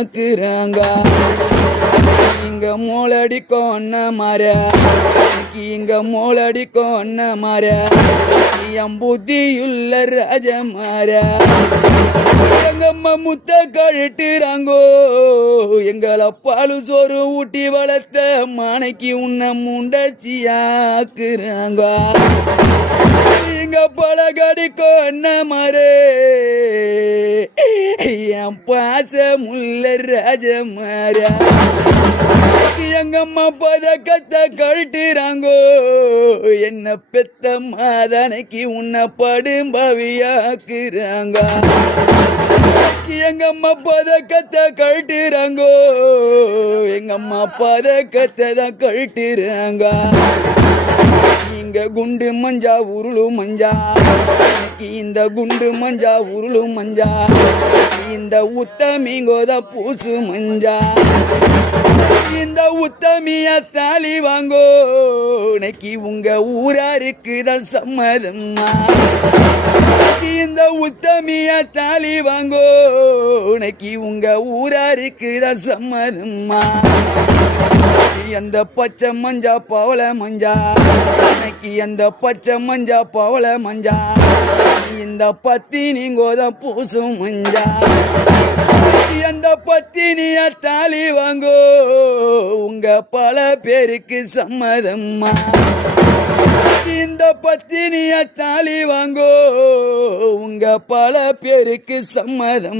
ஆக்குறாங்க. இங்க மூளடிக்கும் ஒன்ன மாற, இங்க மூளடிக்கும் ஒன்ன மாற, என் புத்தியுள்ள ராஜமார. எங்கம்மா முத்த கழட்டுறாங்கோ, எங்கள பாலு சோறு ஊட்டி வளர்த்த மானைக்கு உன்ன முண்டச்சியாக்குறாங்க. இங்க பழகடிக்கோ என்ன மாறே, என் பாசமுள்ள ராஜமாரா. எங்கம்மா பதக்கத்தை கழட்டுறாங்கோ, என்ன பெத்த மாதனைக்கு உன்னை படும்பவியாக்குறாங்க. எங்கம்மா பதக்கத்தை கழட்டுறாங்கோ, எங்கம்மா பதக்கத்தை தான் கழட்டுறாங்க. இங்க குண்டு மஞ்சா உருளு மஞ்சா, இந்த குண்டு மஞ்சா உருளு மஞ்சா, இந்த உத்தமிங்கோத பூசு மஞ்சா. இந்த உத்தமிய தாலி வாங்கோ, உனக்கு உங்க ஊராருக்கு தான் சம்மதம்மா. இந்த உத்தமிய தாலி வாங்கோ, உனக்கு உங்க ஊராருக்கு தான் சம்மதம்மா. அந்த பச்சை மஞ்சா பவள மஞ்சா, எனக்கு அந்த பச்சை மஞ்சா பவள மஞ்சா, இந்த பத்தினிங்கோத பூசும் மஞ்சா. அந்த பத்தினிய தாலி வாங்கோ, உங்க பல பேருக்கு சம்மதம்மா. இந்த பத்தினிய தாலி வாங்கோ, உங்க பல பேருக்கு சம்மதம்.